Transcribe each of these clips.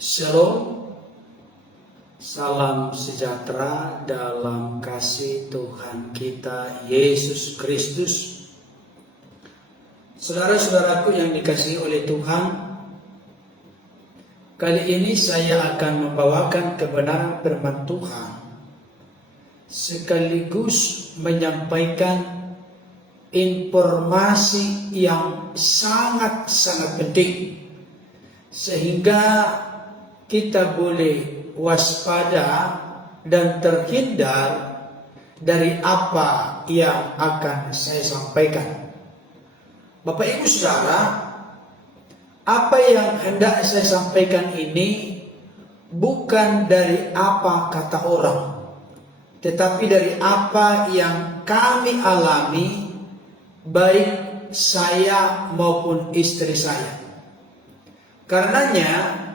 Shalom, salam sejahtera dalam kasih Tuhan kita Yesus Kristus. Saudara-saudaraku yang dikasihi oleh Tuhan, kali ini saya akan membawakan kebenaran firman Tuhan sekaligus menyampaikan informasi yang sangat-sangat penting sehingga kita boleh waspada dan terhindar dari apa yang akan saya sampaikan. Bapak Ibu Saudara, apa yang hendak saya sampaikan ini bukan dari apa kata orang, tetapi dari apa yang kami alami, baik saya maupun istri saya. Karenanya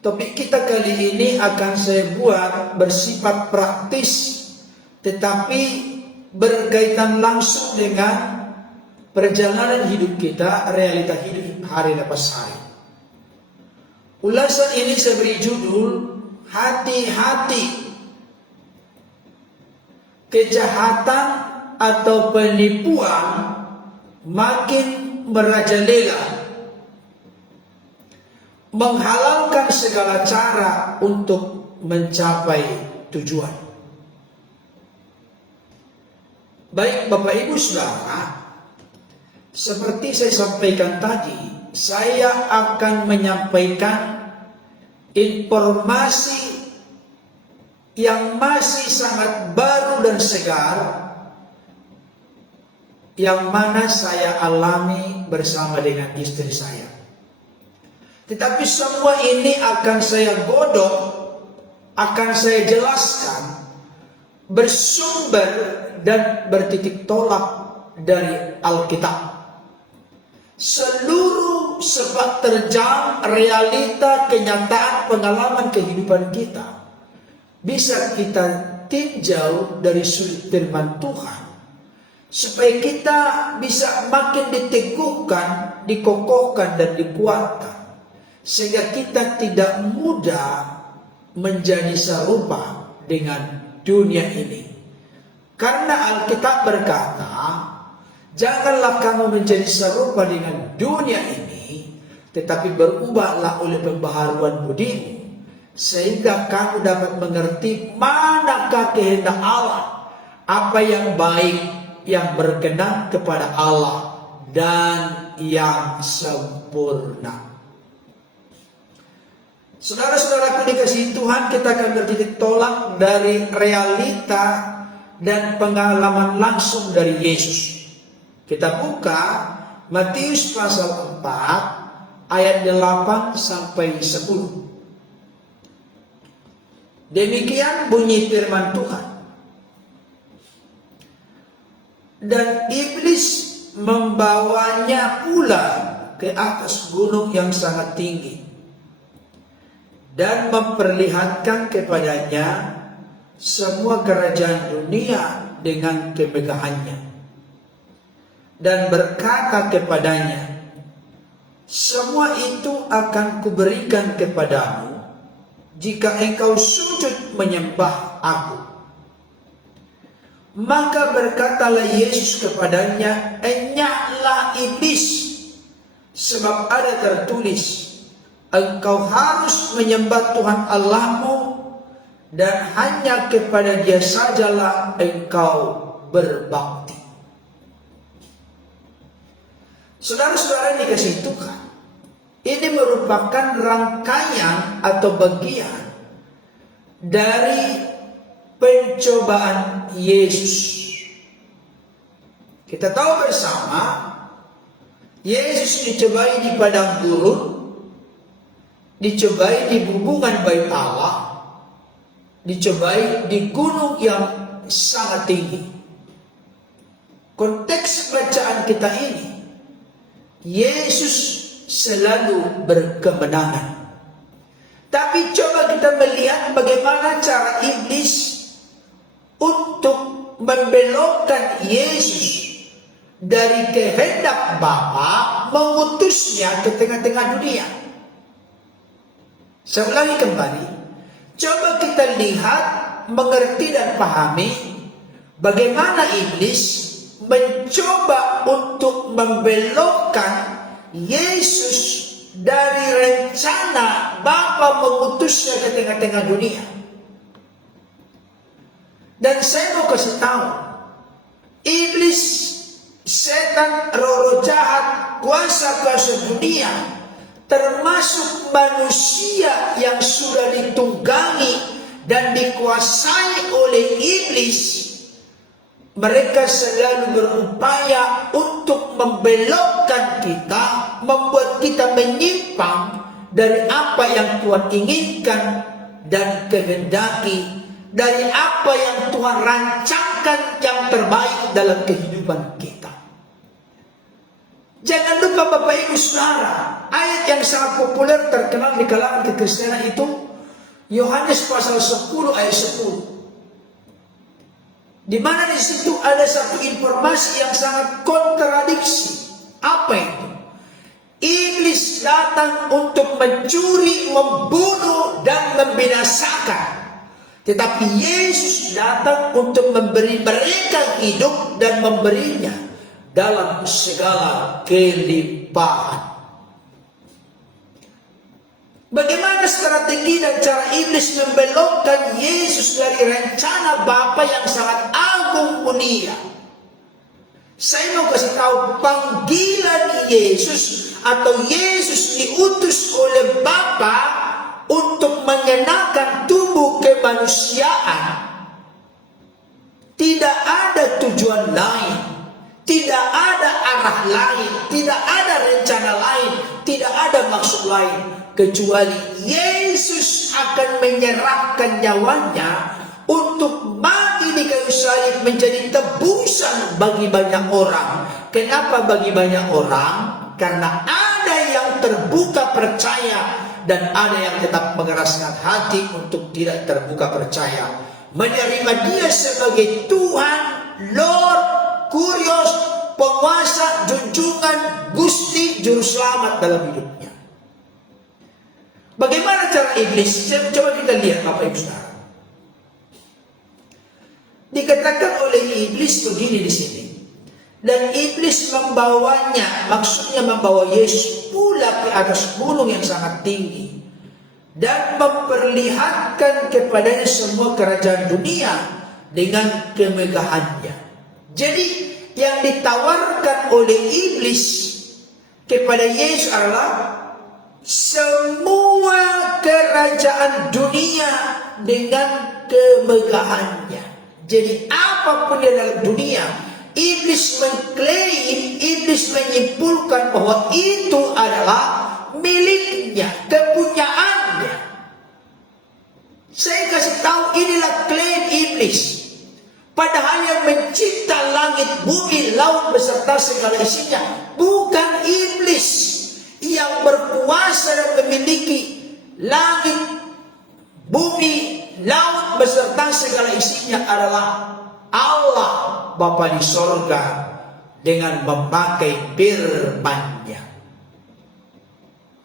topik kita kali ini akan saya buat bersifat praktis, tetapi berkaitan langsung dengan perjalanan hidup kita, realita hidup hari lepas hari. Ulasan ini saya beri judul, hati-hati kejahatan atau penipuan makin merajalela, menghalalkan segala cara untuk mencapai tujuan. Baik Bapak Ibu Saudara, seperti saya sampaikan tadi, saya akan menyampaikan informasi yang masih sangat baru dan segar, yang mana saya alami bersama dengan istri saya. Tetapi semua ini akan saya godok, akan saya jelaskan bersumber dan bertitik tolak dari Alkitab. Seluruh sepak terjang realita, kenyataan, pengalaman kehidupan kita bisa kita tinjau dari sudut firman Tuhan, supaya kita bisa makin diteguhkan, dikokohkan dan dikuatkan, sehingga kita tidak mudah menjadi serupa dengan dunia ini. Karena Alkitab berkata, janganlah kamu menjadi serupa dengan dunia ini, tetapi berubahlah oleh pembaharuan budimu, sehingga kamu dapat mengerti manakah kehendak Allah, apa yang baik, yang berkenan kepada Allah, dan yang sempurna. Saudara-saudaraku dikasihi Tuhan, kita akan bertitik tolak dari realita dan pengalaman langsung dari Yesus. Kita buka Matius pasal 4 ayat 8 sampai 10. Demikian bunyi firman Tuhan. Dan iblis membawanya pula ke atas gunung yang sangat tinggi dan memperlihatkan kepadanya semua kerajaan dunia dengan kemegahannya, dan berkata kepadanya, semua itu akan kuberikan kepadamu jika engkau sujud menyembah aku. Maka berkatalah Yesus kepadanya, enyahlah iblis, sebab ada tertulis, engkau harus menyembah Tuhan Allahmu, dan hanya kepada Dia sajalah engkau berbakti. Saudara-saudara yang dikasihi Tuhan, ini merupakan rangkaian atau bagian dari pencobaan Yesus. Kita tahu bersama, Yesus dicobai di padang gurun, dicobai di hubungan bait Allah, dicobai di gunung yang sangat tinggi. Konteks bacaan kita ini, Yesus selalu berkemenangan. Tapi coba kita melihat bagaimana cara iblis untuk membelokkan Yesus dari kehendak Bapa, mengutusnya ke tengah-tengah dunia. Saya ulangi kembali. Coba kita lihat, mengerti dan pahami bagaimana iblis mencoba untuk membelokkan Yesus dari rencana Bapa mengutusnya ke tengah-tengah dunia. Dan saya mau kasih tahu, iblis, setan, roh jahat, kuasa-kuasa dunia, termasuk manusia yang sudah ditunggangi dan dikuasai oleh iblis, mereka selalu berupaya untuk membelokkan kita, membuat kita menyimpang dari apa yang Tuhan inginkan dan kehendaki, dari apa yang Tuhan rancangkan yang terbaik dalam kehidupan kita. Jangan lupa Bapak Ibu Saudara, ayat yang sangat populer terkenal di kalangan kekristenan itu Yohanes pasal 10 ayat 10. Di mana di situ ada satu informasi yang sangat kontradiksi. Apa itu? Iblis datang untuk mencuri, membunuh, dan membinasakan. Tetapi Yesus datang untuk memberi mereka hidup dan memberinya dalam segala kelimpahan. Bagaimana strategi dan cara iblis membelokkan Yesus dari rencana Bapa yang sangat agung mulia? Saya mau kasih tahu, panggilan Yesus atau Yesus diutus oleh Bapa untuk mengenakan tubuh kemanusiaan. Tidak ada tujuan lain, tidak ada arah lain, tidak ada rencana lain, tidak ada maksud lain, kecuali Yesus akan menyerahkan nyawanya untuk mati di kayu salib menjadi tebusan bagi banyak orang. Kenapa bagi banyak orang? Karena ada yang terbuka percaya dan ada yang tetap mengeraskan hati untuk tidak terbuka percaya, menerima Dia sebagai Tuhan, Lord, Kurios, penguasa, junjungan, Gusti, Juru Selamat dalam hidupnya. Bagaimana cara iblis? Coba kita lihat Bapak Ibu Saudara. Dikatakan oleh iblis begini di sini. Dan iblis membawanya, maksudnya membawa Yesus pula ke atas gunung yang sangat tinggi dan memperlihatkan kepadanya semua kerajaan dunia dengan kemegahannya. Jadi yang ditawarkan oleh iblis kepada Yesus adalah semua kerajaan dunia dengan kemegahannya. Jadi apapun yang dalam dunia, iblis mengklaim, iblis menyimpulkan bahwa itu adalah miliknya, kepunyaannya. Saya kasih tahu, inilah klaim iblis. Padahal yang mencipta langit, bumi, laut beserta segala isinya bukan iblis. Yang berkuasa dan memiliki langit, bumi, laut beserta segala isinya adalah Allah Bapa di sorga dengan memakai firman-Nya.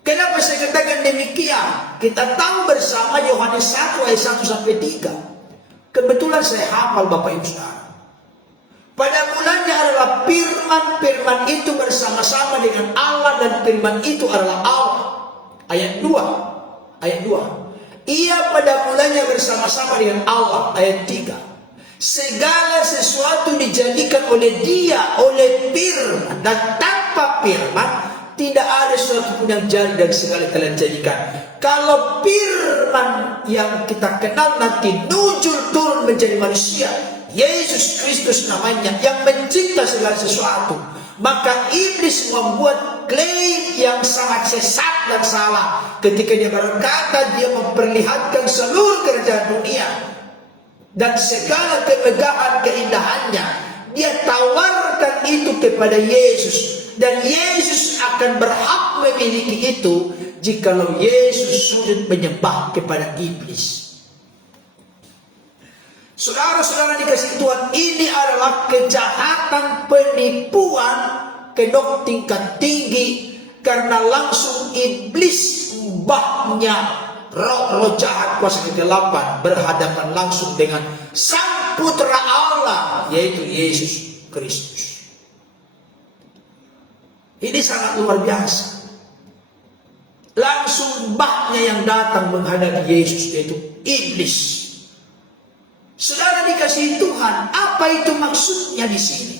Kenapa saya katakan demikian? Kita tahu bersama Yohanes 1 ayat 1 sampai 3. Kebetulan saya hafal Bapak Ibu Saudara. Pada mulanya adalah firman, firman itu bersama-sama dengan Allah dan firman itu adalah Allah. Ayat 2. Ia pada mulanya bersama-sama dengan Allah. Ayat 3. Segala sesuatu dijadikan oleh Dia, oleh firman, dan tanpa firman tidak ada sesuatu pun yang jadi dari segala kalian jadikan. Kalau firman yang kita kenal nanti nujul turun menjadi manusia, Yesus Kristus namanya, yang mencipta segala sesuatu, maka iblis membuat klaim yang sangat sesat dan salah ketika dia berkata dia memperlihatkan seluruh kerajaan dunia dan segala kemegahan keindahannya. Dia tawarkan itu kepada Yesus, dan Yesus akan berhak memiliki itu jikalau Yesus sujud menyembah kepada iblis. Saudara-saudara dikasih Tuhan, ini adalah kejahatan, penipuan kedok tingkat tinggi, karena langsung iblis mbahnya roh-roh jahat kuasa kegelapan berhadapan langsung dengan Sang Putra Allah, yaitu Yesus Kristus. Ini sangat luar biasa. Langsung mbahnya yang datang menghadapi Yesus, yaitu iblis. Saudara dikasihi Tuhan, apa itu maksudnya di sini?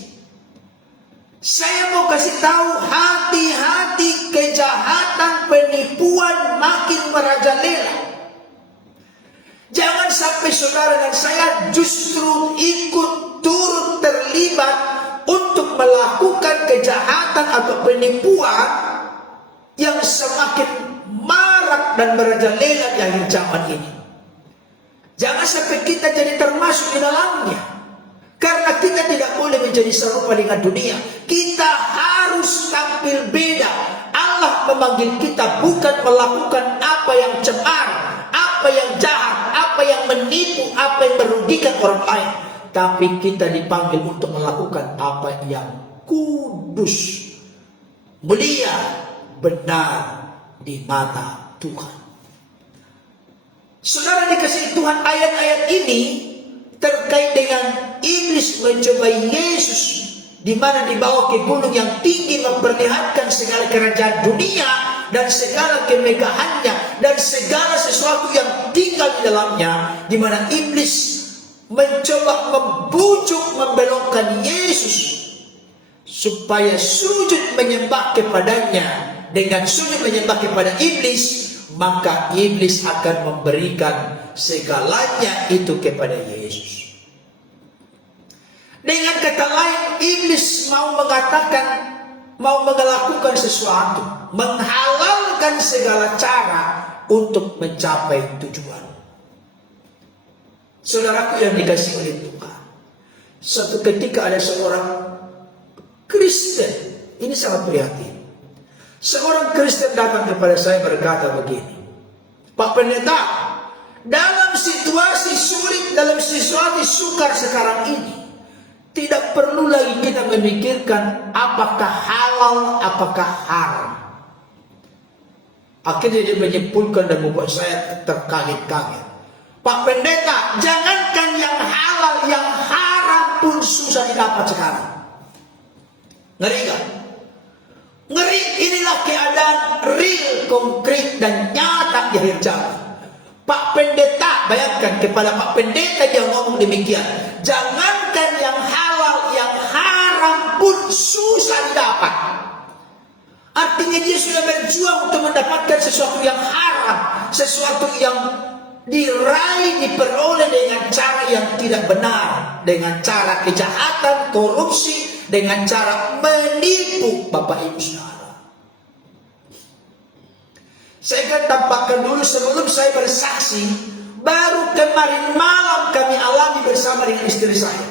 Saya mau kasih tahu, hati-hati, kejahatan, penipuan makin merajalela. Jangan sampai saudara dan saya justru ikut turut terlibat untuk melakukan kejahatan atau penipuan yang semakin marak dan merajalela di akhir zaman ini. Jangan sampai kita jadi termasuk di dalamnya. Karena kita tidak boleh menjadi serupa dengan dunia. Kita harus tampil beda. Allah memanggil kita bukan melakukan apa yang cemar, apa yang jahat, apa yang menipu, apa yang merugikan orang lain. Tapi kita dipanggil untuk melakukan apa yang kudus, mulia, benar di mata Tuhan. Saudara dikasihi Tuhan, ayat-ayat ini terkait dengan iblis mencoba Yesus, di mana dibawa ke gunung yang tinggi memperlihatkan segala kerajaan dunia dan segala kemegahannya dan segala sesuatu yang tinggal di dalamnya, di mana iblis mencoba membujuk, membelokkan Yesus supaya sujud menyembah kepadanya. Dengan sujud menyembah kepada iblis, maka iblis akan memberikan segalanya itu kepada Yesus. Dengan kata lain, iblis mau mengatakan, mau melakukan sesuatu, menghalalkan segala cara untuk mencapai tujuan. Saudaraku yang dikasihi oleh Tuhan, suatu ketika ada seorang Kristen, ini sangat prihatin. Seorang Kristen datang kepada saya berkata begini, Pak Pendeta, dalam situasi sulit, dalam situasi sukar sekarang ini, tidak perlu lagi kita memikirkan apakah halal, apakah haram. Akhirnya dia menyimpulkan dan membuat saya terkaget-kaget. Pak Pendeta, jangankan yang halal, yang haram pun susah didapat sekarang. Ngeri gak? Ngeri, inilah keadaan real, konkret dan nyata di akhir zaman. Pak Pendeta, bayangkan kepada Pak Pendeta dia ngomong demikian. Jangankan yang halal, yang haram pun susah didapat. Artinya dia sudah berjuang untuk mendapatkan sesuatu yang haram, sesuatu yang diraih, diperoleh dengan cara yang tidak benar, dengan cara kejahatan, korupsi, dengan cara menipu. Bapak Ibu Saudara, saya akan tampakkan dulu sebelum saya bersaksi. Baru kemarin malam kami alami bersama dengan istri saya,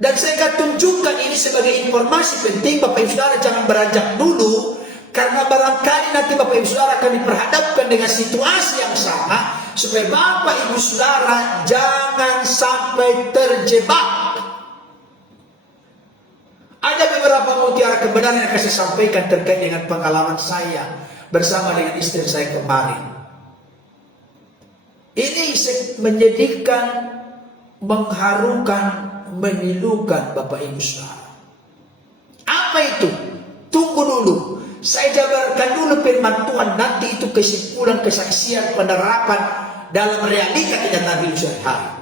dan saya akan tunjukkan ini sebagai informasi penting. Bapak Ibu Saudara jangan beranjak dulu, karena barangkali nanti Bapak Ibu Saudara akan diperhadapkan dengan situasi yang sama, supaya Bapak Ibu Saudara jangan sampai terjebak. Ada beberapa mutiara kebenaran yang akan saya sampaikan terkait dengan pengalaman saya bersama dengan istri saya kemarin. Ini menyedihkan, mengharukan, memilukan Bapak Ibu Saudara. Apa itu? Tunggu dulu. Saya jabarkan dulu firman Tuhan, nanti itu kesimpulan, kesaksian, penerapan dalam realita kenyataan hidup sehari-hari.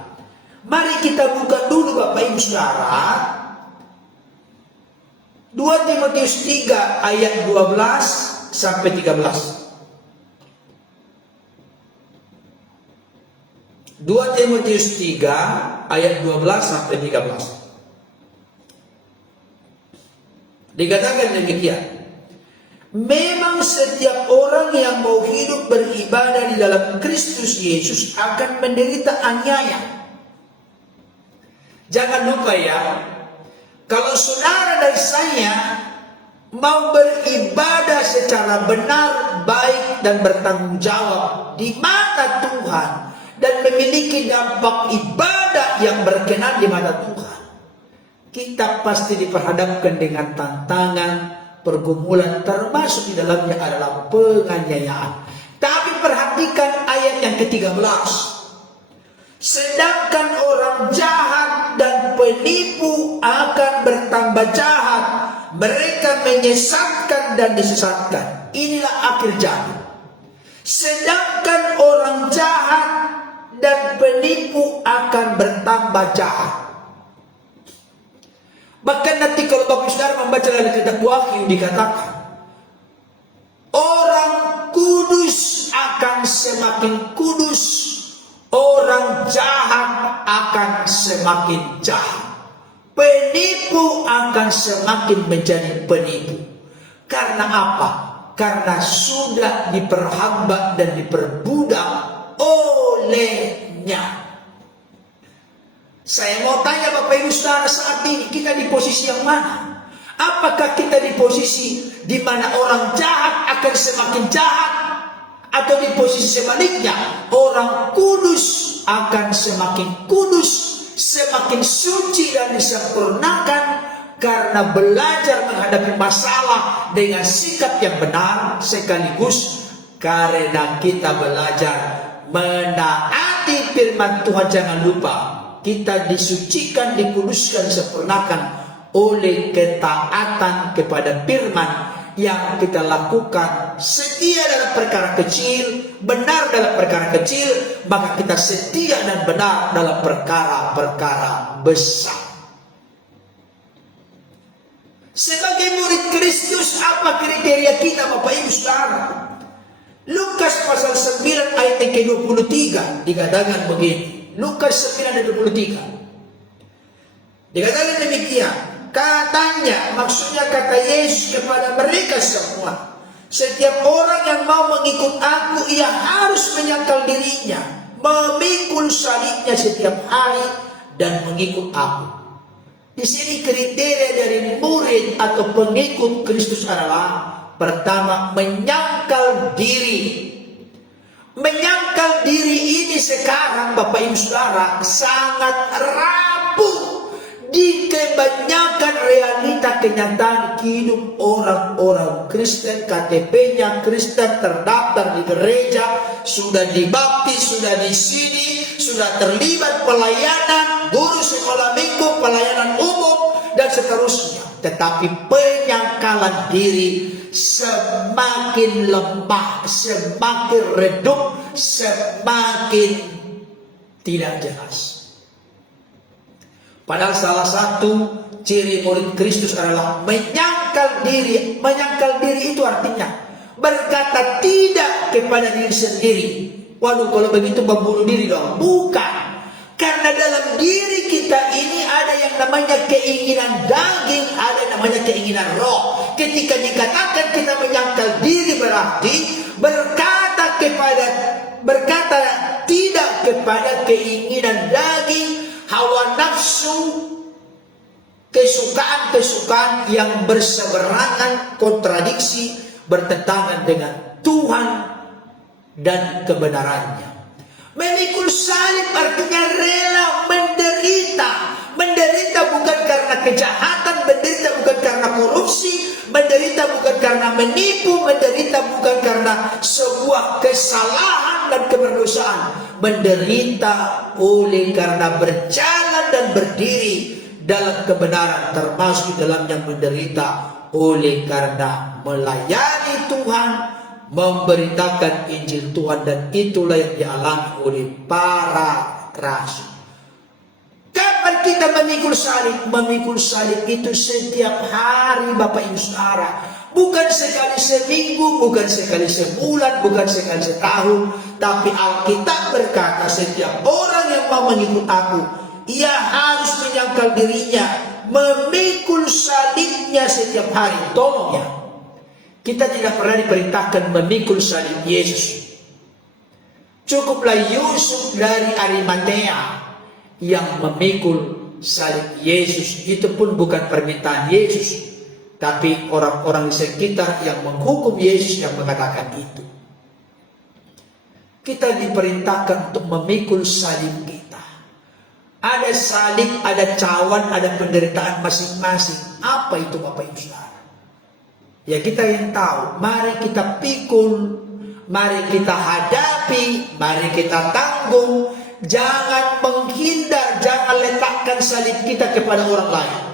Mari kita buka dulu Bapak Ibu Saudara 2 Timotius 3 ayat 12 sampai 13. 2 Timotius 3 ayat 12 sampai 13. Dikatakan demikian. Memang setiap orang yang mau hidup beribadah di dalam Kristus Yesus akan menderita aniaya. Jangan lupa ya, kalau saudara dan saya mau beribadah secara benar, baik, dan bertanggung jawab di mata Tuhan, dan memiliki dampak ibadah yang berkenan di mata Tuhan, kita pasti diperhadapkan dengan tantangan, pergumulan, termasuk di dalamnya adalah penganiayaan. Tapi perhatikan perhatikan ayat yang ke-13. Sedangkan orang jahat dan penipu akan bertambah jahat. Mereka menyesatkan dan disesatkan. Inilah akhir zaman. Sedangkan orang jahat dan penipu akan bertambah jahat. Bahkan nanti kalau Bapak Saudara membaca dalam kitab Wahyu dikatakan, orang kudus akan semakin kudus, orang jahat akan semakin jahat, penipu akan semakin menjadi penipu. Karena apa? Karena sudah diperhamba dan diperbudak olehnya. Saya mau tanya Bapak Ibu Saudara, saat ini kita di posisi yang mana? Apakah kita di posisi di mana orang jahat akan semakin jahat, atau di posisi sebaliknya, orang kudus akan semakin kudus, semakin suci dan disempurnakan karena belajar menghadapi masalah dengan sikap yang benar, sekaligus karena kita belajar menaati firman Tuhan. Jangan lupa, kita disucikan, dikuduskan, disempurnakan oleh ketaatan kepada firman yang kita lakukan. Setia dalam perkara kecil, benar dalam perkara kecil, maka kita setia dan benar dalam perkara-perkara besar. Sebagai murid Kristus, apa kriteria kita Bapak Ibu Saudara? Lukas pasal 9 ayat yang ke-23 dikatakan begini. Lukas 9 ayat 23 dikatakan demikian. Katanya, maksudnya kata Yesus kepada mereka semua, setiap orang yang mau mengikut aku, ia harus menyangkal dirinya, memikul salibnya setiap hari dan mengikut aku. Di sini kriteria dari murid atau pengikut Kristus adalah pertama, menyangkal diri. Menyangkal diri ini sekarang Bapak Ibu Saudara sangat rapuh di kebanyakan realita kenyataan hidup orang-orang Kristen. KTP-nya Kristen, terdaftar di gereja, sudah dibaptis, sudah di sini, sudah terlibat pelayanan, guru sekolah minggu, pelayanan umum, dan seterusnya. Tetapi penyangkalan diri semakin lemah, semakin redup, semakin tidak jelas. Padahal salah satu ciri murid Kristus adalah menyangkal diri. Menyangkal diri itu artinya berkata tidak kepada diri sendiri. Waduh, kalau begitu membunuh diri dong. Bukan. Karena dalam diri kita ini ada yang namanya keinginan daging, ada yang namanya keinginan roh. Ketika dikatakan kita menyangkal diri, berarti berkata tidak kepada keinginan daging, hawa nafsu, kesukaan-kesukaan yang berseberangan, kontradiksi, bertentangan dengan Tuhan dan kebenarannya. Memikul salib artinya rela menderita. Menderita bukan karena kejahatan, menderita bukan karena korupsi, menderita bukan karena menipu, menderita bukan karena sebuah kesalahan dan keberdosaan. Menderita oleh karena berjalan dan berdiri dalam kebenaran, termasuk dalam yang menderita oleh karena melayani Tuhan, memberitakan Injil Tuhan, dan itulah yang dialami oleh para rasul. Kapan kita memikul salib? Memikul salib itu setiap hari Bapak Ibu Saudara. Bukan sekali seminggu, bukan sekali sebulan, bukan sekali setahun. Tapi Alkitab berkata setiap orang yang mau mengikut aku, ia harus menyangkal dirinya, memikul salibnya setiap hari. Tolong ya, kita tidak pernah diperintahkan memikul salib Yesus. Cukuplah Yusuf dari Arimatea yang memikul salib Yesus. Itu pun bukan permintaan Yesus, tapi orang-orang di sekitar yang menghukum Yesus yang mengatakan itu. Kita diperintahkan untuk memikul salib kita. Ada salib, ada cawan, ada penderitaan masing-masing. Apa itu Bapak Ibu Saudara? Ya kita yang tahu. Mari kita pikul, mari kita hadapi, mari kita tanggung. Jangan menghindar, jangan letakkan salib kita kepada orang lain.